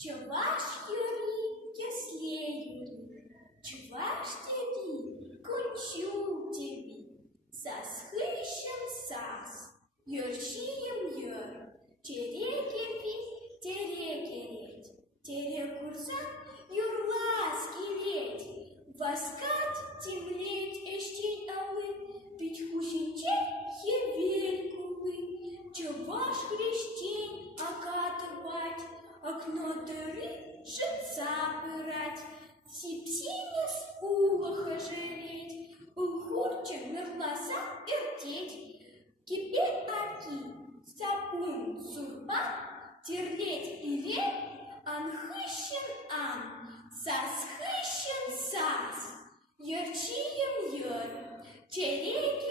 Чуваш Юрий, если Юрий, чуваш тебе, кончу тебе, сасхыщем сас, юрчием юр, тереки терекереть, терекурсан юрласки веть, воскать темлеть эштень авы, пить хусенчей евелькувы, чуваш крещень окатывать, окно дыры шица пырать, сипсине с улаха жалеть, ухурча мерласа вертеть, кипеть аки, сапун сурба, терлеть и лень, анхыщен ан, сасхыщен сас, ярчием юр, череки